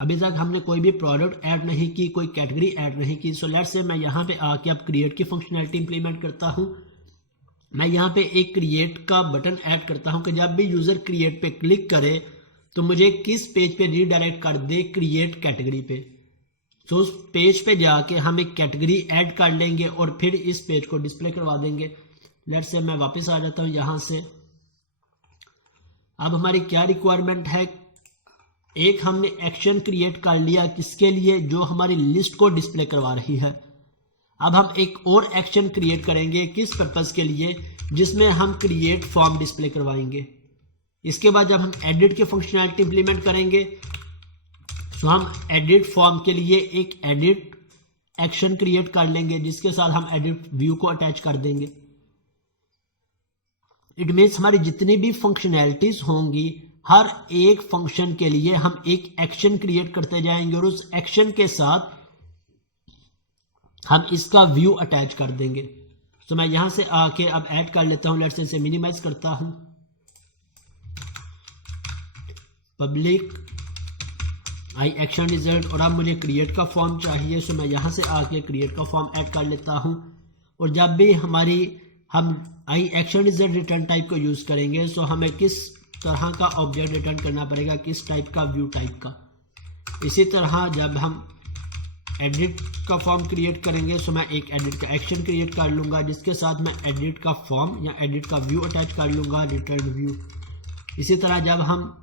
अभी तक हमने कोई भी प्रोडक्ट ऐड नहीं की, कोई कैटेगरी ऐड नहीं की। सो लेट्स से मैं यहाँ पे आके अब क्रिएट की फंक्शनैलिटी इंप्लीमेंट करता हूँ। मैं यहाँ पे एक क्रिएट का बटन ऐड करता हूँ कि जब भी यूजर क्रिएट पे क्लिक करे तो मुझे किस पेज पे रीडायरेक्ट कर दे, क्रिएट कैटेगरी पे। तो उस पेज पे जाके हम एक कैटेगरी ऐड कर लेंगे और फिर इस पेज को डिस्प्ले करवा देंगे। लेट्स से मैं वापस आ जाता हूँ यहाँ से। अब हमारी क्या रिक्वायरमेंट है, एक हमने एक्शन क्रिएट कर लिया, किसके लिए, जो हमारी लिस्ट को डिस्प्ले करवा रही है। अब हम एक और एक्शन क्रिएट करेंगे, किस पर्पस के लिए, जिसमें हम क्रिएट फॉर्म डिस्प्ले करवाएंगे। इसके बाद जब हम एडिट की फंक्शनैलिटी इंप्लीमेंट करेंगे तो हम एडिट फॉर्म के लिए एक एडिट एक्शन क्रिएट कर लेंगे, जिसके साथ हम एडिट व्यू को अटैच कर देंगे। इट मीन्स हमारी जितनी भी फंक्शनैलिटीज होंगी, हर एक फंक्शन के लिए हम एक एक्शन क्रिएट करते जाएंगे और उस एक्शन के साथ हम इसका व्यू अटैच कर देंगे। तो मैं यहां से आके अब ऐड कर लेता हूं। लेट्स से इसे मिनिमाइज करता हूं, पब्लिक आई एक्शन रिजल्ट, और अब मुझे क्रिएट का फॉर्म चाहिए। सो मैं यहां से आके क्रिएट का फॉर्म ऐड कर लेता हूं। और जब भी हम आई एक्शन रिजल्ट रिटर्न टाइप को यूज करेंगे, सो हमें किस तरह का ऑब्जेक्ट रिटर्न करना पड़ेगा, किस टाइप का, व्यू टाइप का। इसी तरह जब हम एडिट का फॉर्म क्रिएट करेंगे, सो मैं एक एडिट का एक्शन क्रिएट कर लूंगा, जिसके साथ मैं एडिट का फॉर्म या एडिट का व्यू अटैच कर लूंगा, रिटर्न व्यू। इसी तरह जब हम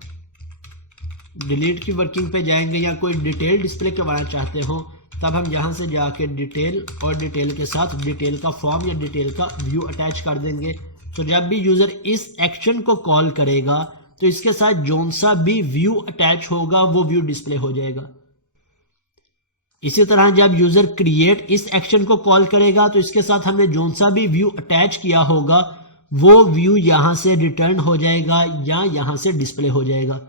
डिलीट की वर्किंग पे जाएंगे या कोई डिटेल डिस्प्ले करवाना चाहते हो, तब हम यहाँ से जाके डिटेल और डिटेल के साथ डिटेल का फॉर्म या डिटेल का व्यू अटैच कर देंगे। तो जब भी यूजर इस एक्शन को कॉल करेगा तो इसके साथ जोन सा भी व्यू अटैच होगा, वो व्यू डिस्प्ले हो जाएगा। इसी तरह जब यूजर क्रिएट इस एक्शन को कॉल करेगा तो इसके साथ हमने जोन सा भी व्यू अटैच किया होगा, वो व्यू यहां से रिटर्न हो जाएगा या यहां से डिस्प्ले हो जाएगा।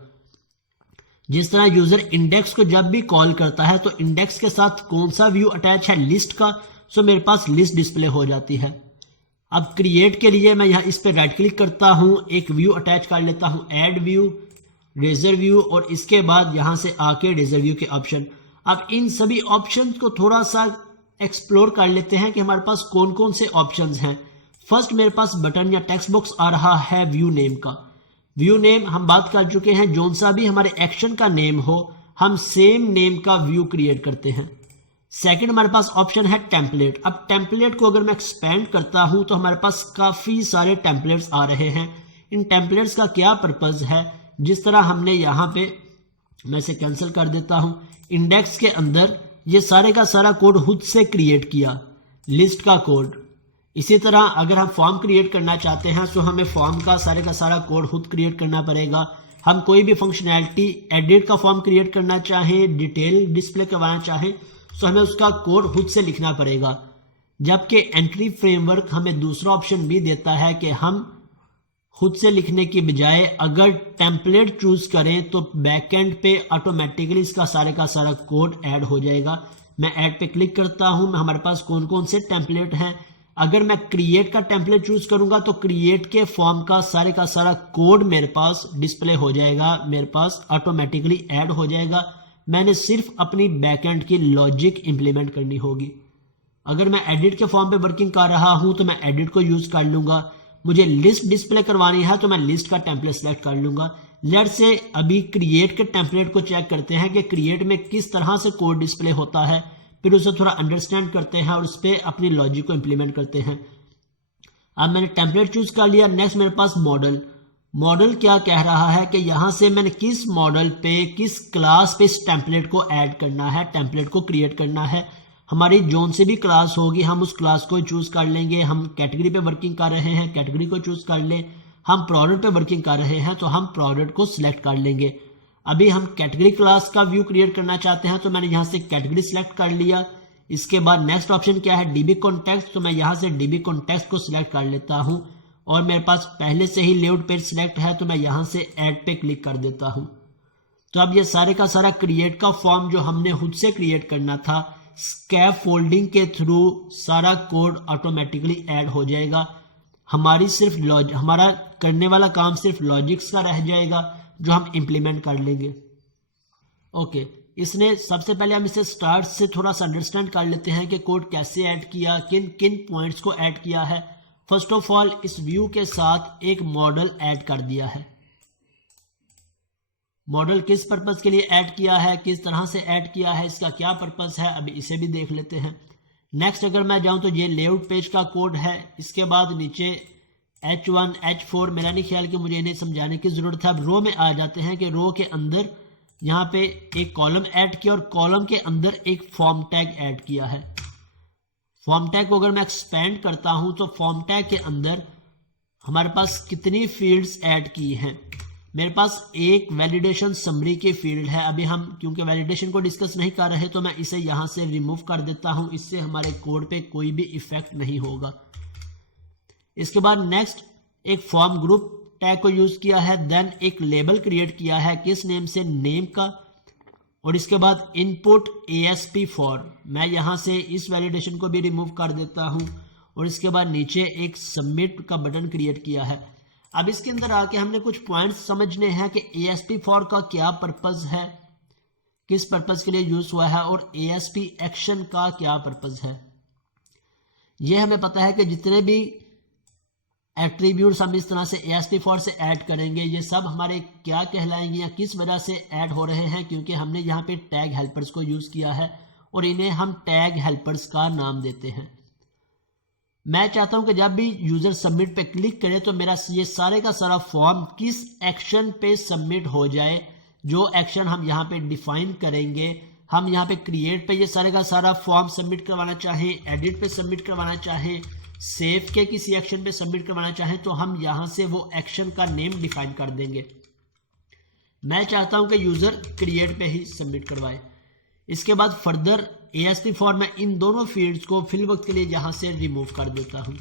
जिस तरह यूजर इंडेक्स को जब भी कॉल करता है तो इंडेक्स के साथ कौन सा व्यू अटैच है, लिस्ट का, सो मेरे पास लिस्ट डिस्प्ले हो जाती है। अब क्रिएट के लिए मैं यहां इस पे राइट क्लिक करता हूं, एक व्यू अटैच कर लेता हूं, ऐड व्यू, रेजर व्यू, और इसके बाद यहां से आके रेजर व्यू के ऑप्शन। अब इन सभी ऑप्शन को थोड़ा सा एक्सप्लोर कर लेते हैं कि हमारे पास कौन कौन से ऑप्शन हैं। फर्स्ट मेरे पास बटन या टेक्स्ट बॉक्स आ रहा है व्यू नेम का। व्यू नेम हम बात कर चुके हैं, जोन सा भी हमारे एक्शन का नेम हो, हम सेम नेम का व्यू क्रिएट करते हैं। सेकंड हमारे पास ऑप्शन है टेम्पलेट। अब टेम्पलेट को अगर मैं एक्सपेंड करता हूं तो हमारे पास काफी सारे टेम्पलेट्स आ रहे हैं। इन टेम्पलेट्स का क्या पर्पज है, जिस तरह हमने यहां पे, मैं इसे कैंसिल कर देता हूं, इंडेक्स के अंदर ये सारे का सारा कोड खुद से क्रिएट किया, लिस्ट का कोड। इसी तरह अगर हम फॉर्म क्रिएट करना चाहते हैं तो हमें फॉर्म का सारा कोड खुद क्रिएट करना पड़ेगा। हम कोई भी फंक्शनैलिटी एडिट का फॉर्म क्रिएट करना चाहें, डिटेल डिस्प्ले करवाना चाहें, तो हमें उसका कोड खुद से लिखना पड़ेगा। जबकि एंट्री फ्रेमवर्क हमें दूसरा ऑप्शन भी देता है कि हम खुद से लिखने की बजाय अगर टेम्पलेट चूज करें तो बैकएंड पे ऑटोमेटिकली इसका का सारा कोड ऐड हो जाएगा। मैं ऐड पे क्लिक करता हूं, हमारे पास कौन कौन से टेम्पलेट हैं। अगर मैं क्रिएट का टेम्पलेट चूज करूंगा तो क्रिएट के फॉर्म का सारा कोड मेरे पास डिस्प्ले हो जाएगा, मेरे पास ऑटोमेटिकली ऐड हो जाएगा। मैंने सिर्फ अपनी बैकएंड की लॉजिक इंप्लीमेंट करनी होगी। अगर मैं एडिट के फॉर्म पे वर्किंग कर रहा हूं तो मैं एडिट को यूज कर लूंगा। मुझे लिस्ट डिस्प्ले करवानी है तो मैं लिस्ट का टेम्पलेट सेलेक्ट कर लूंगा। लेट्स से अभी क्रिएट के टेम्पलेट को चेक करते हैं कि क्रिएट में किस तरह से कोड डिस्प्ले होता है, फिर उसे थोड़ा अंडरस्टैंड करते हैं और उस पर अपनी लॉजिक को इंप्लीमेंट करते हैं। अब मैंने टेम्पलेट चूज कर लिया। नेक्स्ट मेरे पास मॉडल। मॉडल क्या कह रहा है कि यहां से मैंने किस मॉडल पे, किस क्लास पे इस टेम्पलेट को ऐड करना है, टेम्पलेट को क्रिएट करना है। हमारी जोन से भी क्लास होगी, हम उस क्लास को चूज कर लेंगे। हम कैटेगरी पे वर्किंग कर रहे हैं, कैटेगरी को चूज कर लें। हम प्रोडक्ट पे वर्किंग कर रहे हैं तो हम प्रोडक्ट को सिलेक्ट कर लेंगे। अभी हम कैटेगरी क्लास का व्यू क्रिएट करना चाहते हैं तो मैंने यहाँ से कैटेगरी सिलेक्ट कर लिया। इसके बाद नेक्स्ट ऑप्शन क्या है, डीबी कॉन्टेक्स्ट। तो मैं यहाँ से डीबी कॉन्टेक्स्ट को सिलेक्ट कर लेता हूँ और मेरे पास पहले से ही लेआउट पेज सिलेक्ट है तो मैं यहाँ से ऐड पे क्लिक कर देता हूँ। तो अब ये सारे का सारा क्रिएट का फॉर्म जो हमने खुद से क्रिएट करना था, स्कैप फोल्डिंग के थ्रू सारा कोड ऑटोमेटिकली ऐड हो जाएगा। हमारा करने वाला काम सिर्फ लॉजिक्स का रह जाएगा जो हम इंप्लीमेंट कर लेंगे। ओके, इसने सबसे पहले हम इसे स्टार्ट से थोड़ा सा अंडरस्टैंड कर लेते हैं कि कोड कैसे ऐड किया, किन किन पॉइंट्स को ऐड किया है। फर्स्ट ऑफ ऑल इस व्यू के साथ एक मॉडल ऐड कर दिया है। मॉडल किस पर्पस के लिए ऐड किया है, किस तरह से ऐड किया है, इसका क्या पर्पस है, अभी इसे भी देख लेते हैं। नेक्स्ट अगर मैं जाऊं तो ये लेआउट पेज का कोड है। इसके बाद नीचे H1 H4 मेरा नहीं ख्याल कि मुझे इन्हें समझाने की जरूरत है। अब रो में आ जाते हैं कि रो के अंदर यहाँ पे एक कॉलम ऐड किया और कॉलम के अंदर एक फॉर्म टैग ऐड किया है। फॉर्म टैग को अगर मैं एक्सपेंड करता हूं तो फॉर्म टैग के अंदर हमारे पास कितनी फील्ड्स ऐड की हैं। मेरे पास एक वैलिडेशन समरी की फील्ड है। अभी हम क्योंकि वैलिडेशन को डिस्कस नहीं कर रहे तो मैं इसे यहां से रिमूव कर देता हूं, इससे हमारे कोड पे कोई भी इफेक्ट नहीं होगा। इसके बाद नेक्स्ट एक फॉर्म ग्रुप टैग को यूज किया है। देन एक लेबल क्रिएट किया है, किस नेम से, नेम का। और इसके बाद इनपुट ASP4 मैं यहां से इस वैलिडेशन को भी रिमूव कर देता हूं। और इसके बाद नीचे एक सबमिट का बटन क्रिएट किया है। अब इसके अंदर आके हमने कुछ पॉइंट्स समझने हैं कि ASP4 का क्या पर्पस है, किस पर्पस के लिए यूज हुआ है, और ASP एक्शन का क्या पर्पस है। यह हमें पता है कि जितने भी एट्रीब्यूट्स हम इस तरह से ASP4 से ऐड करेंगे ये सब हमारे क्या कहलाएंगे या किस वजह से ऐड हो रहे हैं, क्योंकि हमने यहाँ पे टैग हेल्पर्स को यूज किया है और इन्हें हम टैग हेल्पर्स का नाम देते हैं। मैं चाहता हूं कि जब भी यूजर सबमिट पे क्लिक करे तो मेरा ये सारे का सारा फॉर्म किस एक्शन पे सबमिट हो जाए, जो एक्शन हम यहाँ पे डिफाइन करेंगे। हम यहाँ पे क्रिएट पे ये सारे का सारा फॉर्म सबमिट करवाना चाहें, एडिट पे सबमिट करवाना चाहें, सेव के किसी एक्शन पे सबमिट करवाना चाहें तो हम यहाँ से वो एक्शन का नेम डिफाइन कर देंगे। मैं चाहता हूं कि यूजर क्रिएट पे ही सबमिट करवाए। इसके बाद फर्दर ASP4 में इन दोनों फील्ड्स को फिल वक्त के लिए यहां से रिमूव कर देता हूं।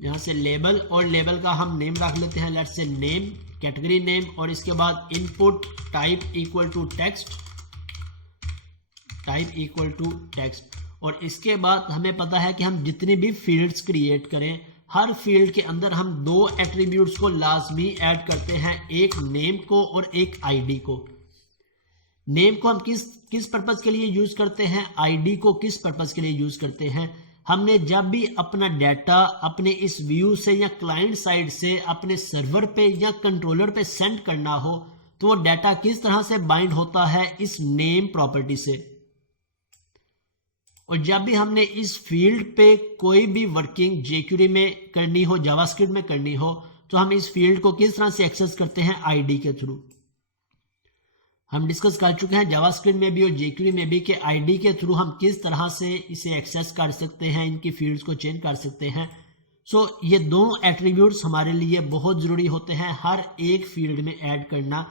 यहां से लेबल, और लेबल का हम नेम रख लेते हैं, let's say name, category name. और इसके बाद input type equal to text, type equal to text. और इसके बाद हमें पता है कि हम जितनी भी फील्ड्स क्रिएट करें हर फील्ड के अंदर हम दो एट्रीब्यूट्स को लाजमी ऐड करते हैं, एक नेम को और एक आईडी को। नेम को हम किस पर्पस के लिए यूज करते हैं, आईडी को किस पर्पस के लिए यूज करते हैं। हमने जब भी अपना डाटा अपने इस व्यू से या क्लाइंट साइड से अपने सर्वर पे या कंट्रोलर पे सेंड करना हो तो वो डाटा किस तरह से बाइंड होता है, इस नेम प्रॉपर्टी से। और जब भी हमने इस फील्ड पे कोई भी वर्किंग jQuery में करनी हो, जावास्क्रिप्ट में करनी हो, तो हम इस फील्ड को किस तरह से एक्सेस करते हैं, आईडी के थ्रू। हम डिस्कस कर चुके हैं जावास्क्रिप्ट में भी और jQuery में भी कि आईडी के थ्रू हम किस तरह से इसे एक्सेस कर सकते हैं, इनकी फील्ड्स को चेंज कर सकते हैं। सो ये दोनों एट्रीब्यूट्स हमारे लिए बहुत जरूरी होते हैं हर एक फील्ड में ऐड करना।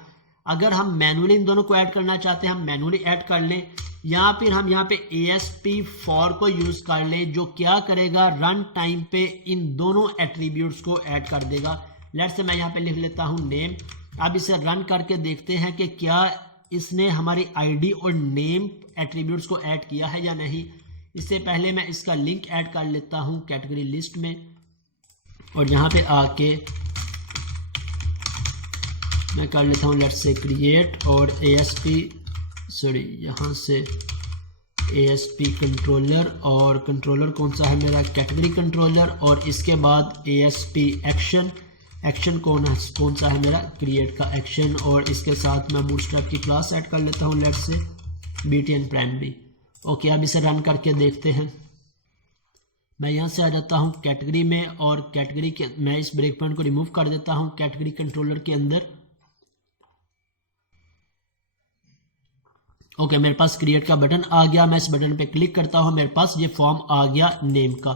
अगर हम मैनुअली इन दोनों को ऐड करना चाहते हैं हम मैनुअली ऐड कर लें, या फिर हम यहाँ पे ASP4 को यूज कर लें, जो क्या करेगा, रन टाइम पे इन दोनों एट्रीब्यूट्स को ऐड कर देगा। लेट्स से मैं यहाँ पे लिख लेता हूँ नेम। अब इसे रन करके देखते हैं कि क्या इसने हमारी आईडी और नेम एट्रीब्यूट्स को ऐड किया है या नहीं। इससे पहले मैं इसका लिंक ऐड कर लेता हूँ कैटेगरी लिस्ट में, और यहाँ पे आके मैं कर लेता हूँ लेट्स से क्रिएट और यहाँ से ASP कंट्रोलर, और कंट्रोलर कौन सा है मेरा, कैटेगरी कंट्रोलर। और इसके बाद ASP एक्शन, एक्शन कौन सा है मेरा, क्रिएट का एक्शन। और इसके साथ मैं बूटस्ट्रैप की क्लास ऐड कर लेता हूँ let's say BTN primary. Okay, अब इसे रन करके देखते हैं। मैं यहाँ से आ जाता हूँ कैटेगरी में, और कैटेगरी के मैं इस ब्रेक पॉइंट को रिमूव कर देता हूँ कैटेगरी कंट्रोलर के अंदर। ओके, मेरे पास क्रिएट का बटन आ गया। मैं इस बटन पे क्लिक करता हूँ, मेरे पास ये फॉर्म आ गया नेम का।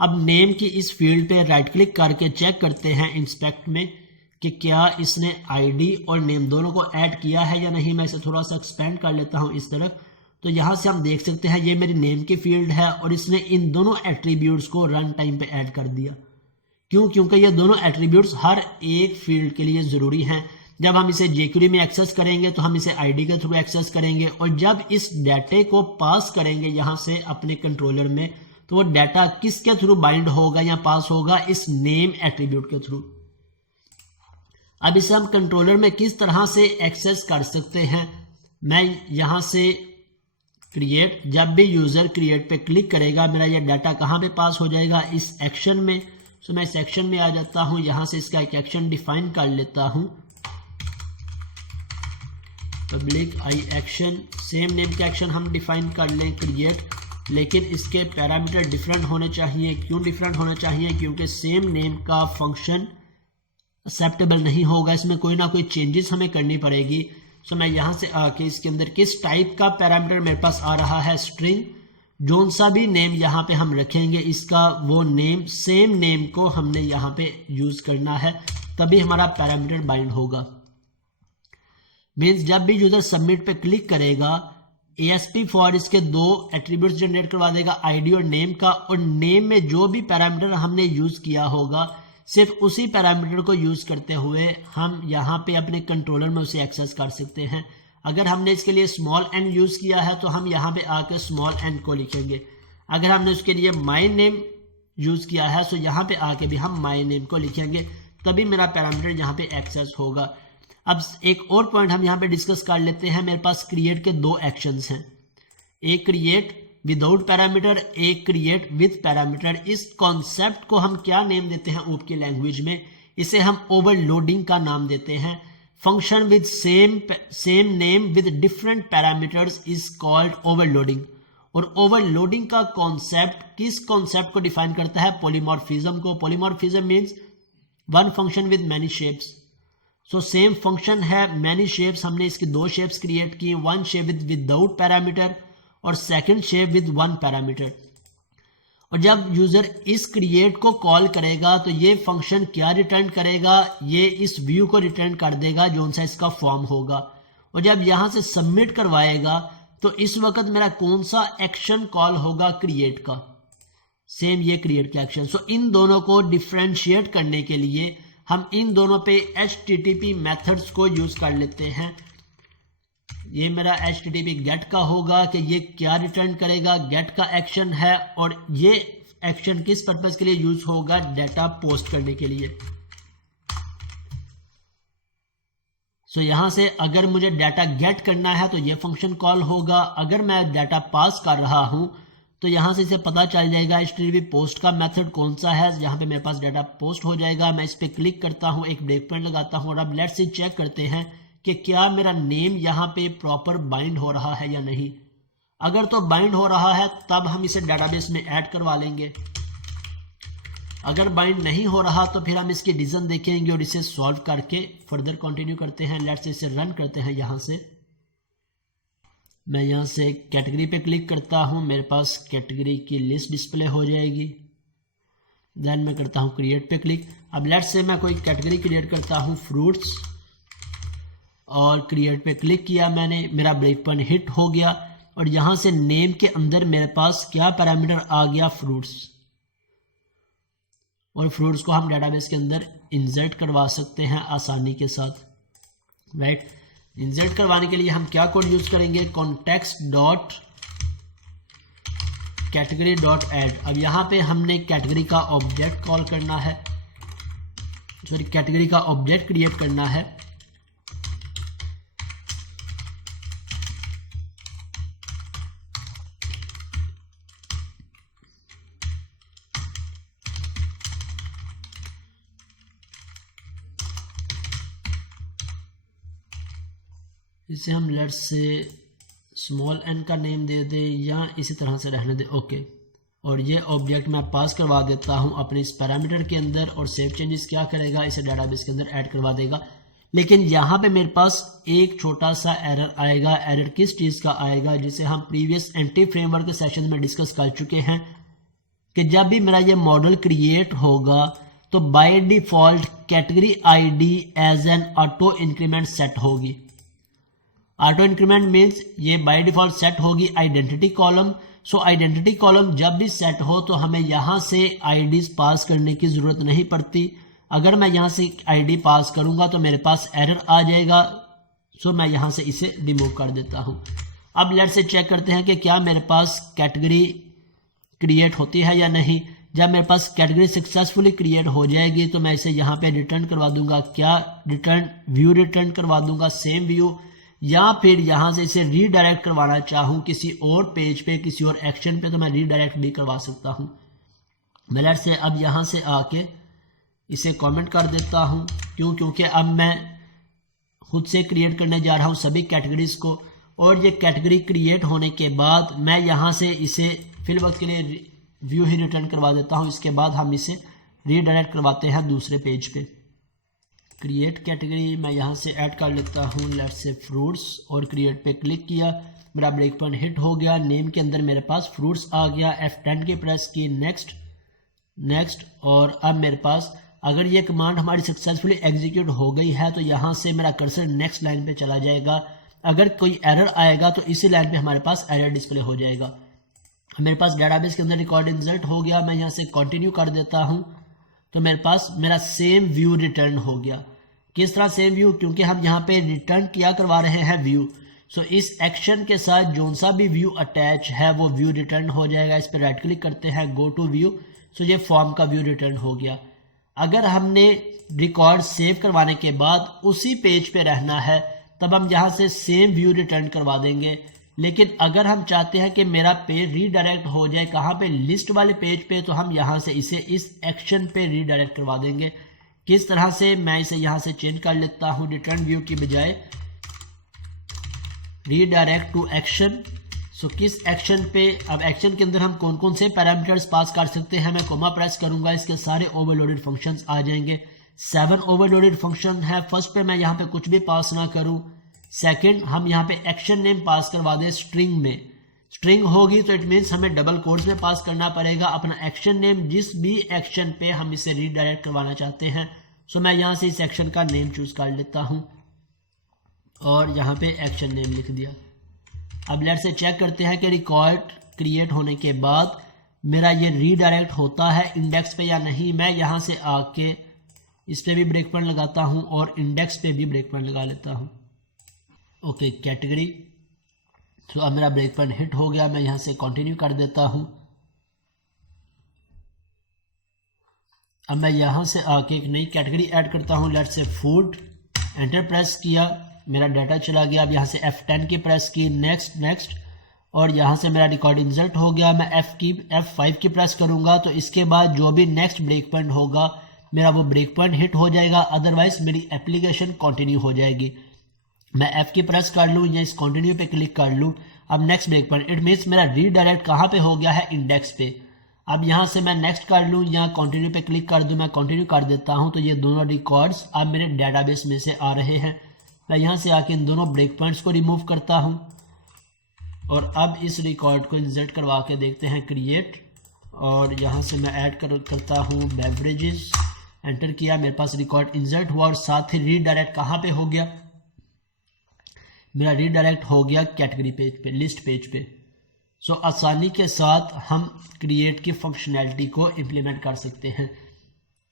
अब नेम की इस फील्ड पे राइट क्लिक करके चेक करते हैं इंस्पेक्ट में कि क्या इसने आईडी और नेम दोनों को ऐड किया है या नहीं। मैं इसे थोड़ा सा एक्सपेंड कर लेता हूँ इस तरफ, तो यहाँ से हम देख सकते हैं ये मेरी नेम की फील्ड है और इसने इन दोनों एट्रीब्यूट्स को रन टाइम पे ऐड कर दिया। क्यों? क्योंकि ये दोनों एट्रीब्यूट्स हर एक फील्ड के लिए ज़रूरी हैं। जब हम इसे jQuery में एक्सेस करेंगे तो हम इसे आईडी के थ्रू एक्सेस करेंगे, और जब इस डाटे को पास करेंगे यहाँ से अपने कंट्रोलर में तो वो डाटा किसके थ्रू बाइंड होगा या पास होगा, इस नेम एट्रीब्यूट के थ्रू। अब इसे हम कंट्रोलर में किस तरह से एक्सेस कर सकते हैं, मैं यहाँ से क्रिएट, जब भी यूज़र क्रिएट पे क्लिक करेगा मेरा ये डाटा कहाँ पे पास हो जाएगा, इस एक्शन में। सो मैं इस एक्शन में आ जाता हूँ, यहाँ से इसका एक एक्शन डिफाइन कर लेता हूँ, पब्लिक आई एक्शन, सेम नेम का एक्शन हम डिफाइन कर लें क्रिएट, लेकिन इसके पैरामीटर डिफरेंट होने चाहिए। क्यों डिफरेंट होने चाहिए? क्योंकि सेम नेम का फंक्शन एक्सेप्टेबल नहीं होगा, इसमें कोई ना कोई चेंजेस हमें करनी पड़ेगी। सो मैं यहाँ से आके इसके अंदर किस टाइप का पैरामीटर मेरे पास आ रहा है, स्ट्रिंग, जोन सा भी नेम यहाँ पे हम रखेंगे इसका वो नेम, सेम नेम को हमने यहाँ पे यूज करना है, तभी हमारा पैरामीटर बाइंड होगा। मीन्स जब भी यूजर सबमिट पे क्लिक करेगा, ASP फॉर इसके दो एट्रीब्यूट्स जनरेट करवा देगा, आईडी और नेम का, और नेम में जो भी पैरामीटर हमने यूज किया होगा सिर्फ उसी पैरामीटर को यूज करते हुए हम यहाँ पे अपने कंट्रोलर में उसे एक्सेस कर सकते हैं। अगर हमने इसके लिए स्मॉल n यूज किया है तो हम यहाँ पे आके स्मॉल n को लिखेंगे। अगर हमने उसके लिए माई नेम यूज किया है तो यहाँ पे आके भी हम माई नेम को लिखेंगे, तभी मेरा पैरामीटर यहाँ पे एक्सेस होगा। अब एक और पॉइंट हम यहाँ पे डिस्कस कर लेते हैं। मेरे पास क्रिएट के दो एक्शंस हैं, एक क्रिएट विदाउट पैरामीटर, एक क्रिएट विद पैरामीटर। इस कॉन्सेप्ट को हम क्या नेम देते हैं ओप की लैंग्वेज में, इसे हम ओवरलोडिंग का नाम देते हैं। Function with same name with different parameters is called overloading. और ओवरलोडिंग का कॉन्सेप्ट किस कॉन्सेप्ट को डिफाइन करता है? पॉलीमॉर्फिज्म को। Polymorphism means one function with many shapes. So same function है, मैनी शेप्स, हमने इसकी दो शेप्स क्रिएट की, वन शेप विदाउट पैरामीटर और second shape with one parameter. और जब यूजर इस क्रिएट को कॉल करेगा तो ये फंक्शन क्या रिटर्न करेगा, ये इस व्यू को रिटर्न कर देगा जो सा इसका फॉर्म होगा। और जब यहां से सबमिट करवाएगा तो इस वक्त मेरा कौन सा एक्शन कॉल होगा? क्रिएट का, सेम ये क्रिएट का एक्शन। सो इन दोनों को डिफ्रेंशिएट करने के लिए हम इन दोनों पे HTTP मेथड्स को यूज कर लेते हैं। ये मेरा HTTP गेट का होगा कि ये क्या रिटर्न करेगा, गेट का एक्शन है, और ये एक्शन किस पर्पस के लिए यूज होगा? डाटा पोस्ट करने के लिए। सो यहां से अगर मुझे डाटा गेट करना है तो ये फंक्शन कॉल होगा। अगर मैं डाटा पास कर रहा हूं तो यहां से इसे पता चल जाएगा HTTP पोस्ट का मेथड कौन सा है, जहां पे मेरे पास डाटा पोस्ट हो जाएगा। मैं इस पे क्लिक करता हूं, एक ब्रेक पॉइंट लगाता हूं, और अब लेट्स सी चेक करते हैं कि क्या मेरा नेम यहाँ पे प्रॉपर बाइंड हो रहा है या नहीं। अगर तो बाइंड हो रहा है तब हम इसे डेटाबेस में ऐड करवा लेंगे। अगर बाइंड नहीं हो रहा तो फिर हम इसकी रीजन देखेंगे और इसे सॉल्व करके फर्दर कंटिन्यू करते हैं। लेट्स इसे रन करते हैं। यहाँ से मैं यहाँ से कैटेगरी पे क्लिक करता हूँ, मेरे पास कैटेगरी की लिस्ट डिस्प्ले हो जाएगी। देन मैं करता हूँ क्रिएट पे क्लिक। अब लेट्स से मैं कोई कैटेगरी क्रिएट करता हूँ फ्रूट्स, और क्रिएट पे क्लिक किया मैंने, मेरा ब्रेक पॉइंट हिट हो गया, और यहां से नेम के अंदर मेरे पास क्या पैरामीटर आ गया? फ्रूट्स। और फ्रूट्स को हम डेटाबेस के अंदर इंसर्ट करवा सकते हैं आसानी के साथ, राइट। इंसर्ट करवाने के लिए हम क्या कोड यूज करेंगे? Context dot category dot add. अब यहाँ पे हमने कैटेगरी का ऑब्जेक्ट कॉल करना है, सॉरी कैटेगरी का ऑब्जेक्ट क्रिएट करना है। इसे हम लेट्स से स्मॉल n का नेम दे दें या इसी तरह से रहने दें, ओके। और ये ऑब्जेक्ट मैं पास करवा देता हूं अपने इस पैरामीटर के अंदर, और सेव चेंजेस क्या करेगा? इसे डेटाबेस के अंदर ऐड करवा देगा। लेकिन यहाँ पे मेरे पास एक छोटा सा एरर आएगा। एरर किस चीज़ का आएगा? जिसे हम प्रीवियस एंटी फ्रेमवर्क के सेशन में डिस्कस कर चुके हैं कि जब भी मेरा ये मॉडल क्रिएट होगा तो by default category ID as an auto increment set होगी। ऑटो इंक्रीमेंट मीन्स ये बाय डिफॉल्ट सेट होगी identity column. So identity column जब भी सेट हो तो हमें यहाँ से IDs पास करने की जरूरत नहीं पड़ती। अगर मैं यहाँ से ID पास करूंगा तो मेरे पास एरर आ जाएगा। सो मैं यहाँ से इसे रिमूव कर देता हूँ। अब लेट्स से चेक करते हैं कि क्या मेरे पास कैटेगरी क्रिएट होती है या नहीं। जब मेरे पास कैटेगरी सक्सेसफुली क्रिएट हो जाएगी तो मैं इसे यहाँ पे रिटर्न करवा दूंगा, क्या रिटर्न व्यू रिटर्न करवा दूंगा, सेम व्यू, या फिर यहाँ से इसे रीडायरेक्ट करवाना चाहूँ किसी और पेज पे, किसी और एक्शन पे, तो मैं रीडायरेक्ट भी करवा सकता हूँ। मैं लेट्स से अब यहाँ से आके इसे कमेंट कर देता हूँ, क्योंकि अब मैं खुद से क्रिएट करने जा रहा हूँ सभी कैटेगरीज को, और ये कैटेगरी क्रिएट होने के बाद मैं यहाँ से इसे फिल वक्त के लिए व्यू ही रिटर्न करवा देता हूँ। इसके बाद हम इसे रीडायरेक्ट करवाते हैं दूसरे पेज पे। क्रिएट कैटेगरी मैं यहाँ से ऐड कर लेता हूँ, लेट्स से फ्रूट्स, और क्रिएट पे क्लिक किया, मेरा ब्रेक पॉइंट हिट हो गया, नेम के अंदर मेरे पास फ्रूट्स आ गया, F10 की प्रेस की, नेक्स्ट नेक्स्ट, और अब मेरे पास अगर ये कमांड हमारी सक्सेसफुली एग्जीक्यूट हो गई है तो यहाँ से मेरा कर्सर नेक्स्ट लाइन पे चला जाएगा। अगर कोई एरर आएगा तो इसी लाइन पे हमारे पास एरर डिस्प्ले हो जाएगा। मेरे पास डेटाबेस के अंदर रिकॉर्ड इंसर्ट हो गया, मैं यहाँ से कंटिन्यू कर देता हूँ तो मेरे पास मेरा सेम व्यू रिटर्न हो गया। किस तरह सेम व्यू, क्योंकि हम यहाँ पे रिटर्न किया करवा रहे हैं व्यू, सो इस एक्शन के साथ जो सा भी व्यू अटैच है वो व्यू रिटर्न हो जाएगा। इस पर राइट क्लिक करते हैं, गो टू व्यू, सो ये फॉर्म का व्यू रिटर्न हो गया। अगर हमने रिकॉर्ड सेव करवाने के बाद उसी पेज पे रहना है तब हम यहाँ से सेम व्यू रिटर्न करवा देंगे, लेकिन अगर हम चाहते हैं कि मेरा पेज रीडायरेक्ट हो जाए कहाँ पे, लिस्ट वाले पेज पे, तो हम यहाँ से इसे इस एक्शन पे रीडायरेक्ट करवा देंगे। किस तरह से, मैं इसे यहाँ से चेंज कर लेता हूँ, रिटर्न व्यू की बजाय रीडायरेक्ट टू एक्शन। सो किस एक्शन पे, अब एक्शन के अंदर हम कौन कौन से पैरामीटर्स पास कर सकते हैं, मैं कोमा प्रेस करूंगा, इसके सारे ओवरलोडेड फंक्शंस आ जाएंगे। 7 ओवरलोडेड फंक्शन है। फर्स्ट पे मैं यहाँ पे कुछ भी पास ना करूं। सेकंड, हम यहाँ पे एक्शन नेम पास करवा दें स्ट्रिंग में, स्ट्रिंग होगी तो इट मीन्स हमें डबल कोट्स में पास करना पड़ेगा अपना एक्शन नेम, जिस भी एक्शन पे हम इसे रीडायरेक्ट करवाना चाहते हैं। सो मैं यहाँ से इस एक्शन का नेम चूज कर लेता हूँ और यहाँ पे एक्शन नेम लिख दिया। अब लेट से चेक करते हैं कि रिकॉर्ड क्रिएट होने के बाद मेरा ये रीडायरेक्ट होता है इंडेक्स पे या नहीं। मैं यहाँ से आके इस पे भी ब्रेक पॉइंट लगाता हूँ और इंडेक्स पे भी ब्रेक पॉइंट लगा लेता हूँ। ओके, कैटेगरी, तो अब मेरा ब्रेक पॉइंट हिट हो गया, मैं यहाँ से कंटिन्यू कर देता हूँ। अब मैं यहाँ से आके एक नई कैटेगरी ऐड करता हूँ, let's say food, enter press किया, मेरा डाटा चला गया। अब यहाँ से F10 की प्रेस की, नेक्स्ट नेक्स्ट, और यहाँ से मेरा रिकॉर्ड इंसर्ट हो गया। मैं F5 की प्रेस करूँगा तो इसके बाद जो भी नेक्स्ट ब्रेक पॉइंट होगा मेरा वो ब्रेक पॉइंट हिट हो जाएगा, अदरवाइज मेरी एप्लीकेशन कंटिन्यू हो जाएगी। मैं F की प्रेस कर लूँ या इस कंटिन्यू पे क्लिक कर लूँ, अब next break point, it means मेरा रीडायरेक्ट कहाँ पे हो गया है, इंडेक्स पे। अब यहाँ से मैं नेक्स्ट कर लूँ या कंटिन्यू पे क्लिक कर दूँ, मैं कंटिन्यू कर देता हूँ तो ये दोनों रिकॉर्ड्स अब मेरे डेटाबेस में से आ रहे हैं। मैं यहाँ से आके इन दोनों ब्रेक पॉइंट्स को रिमूव करता हूँ और अब इस रिकॉर्ड को इंसर्ट करवा के देखते हैं क्रिएट, और यहाँ से मैं ऐड करता हूँ बेवरेजेस, एंटर किया, मेरे पास रिकॉर्ड इंसर्ट हुआ और साथ ही रीडायरेक्ट कहाँ पे हो गया, मेरा रीडायरेक्ट हो गया कैटेगरी पेज पे, लिस्ट पेज पे। सो आसानी के साथ हम क्रिएट की फंक्शनैलिटी को इम्प्लीमेंट कर सकते हैं।